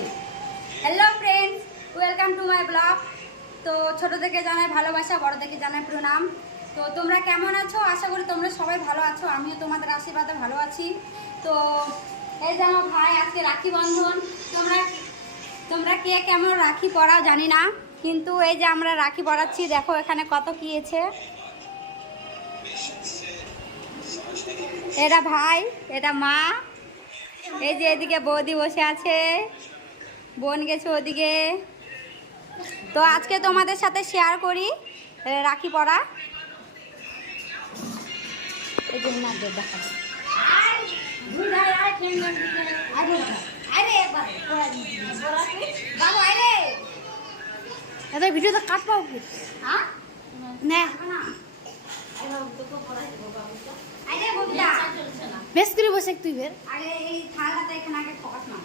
করছি। Hello friends, welcome to my blog. তো ছোটো থেকে জানাই ভালোবাসা, বড় থেকে জানাই প্রণাম। তো তোমরা কেমন আছো? আশা করি তোমরা সবাই ভালো আছো। আমিও তোমাদের আশীর্বাদে ভালো আছি। তো এই যে আমার ভাই, আজকে রাখি বন্ধন। তোমরা তোমরা কে কেমন রাখি পরাও জানি না, কিন্তু এই যে আমরা রাখি পরাচ্ছি। দেখো এখানে কত কি আছে। এটা ভাই, এটা মা, এই যে এদিকে বৌদি বসে আছে, বোন গেছে ওদিকে। তো আজকে তোমাদের সাথে শেয়ার করি রাখি পরা। এই যে না দেখা ভিডিওতে কাট পাবো কি? হ্যাঁ না আরে বলতা বেশ করে বসে তুই বের আরে এই থালাটা এখানে আগে ফোকাস না।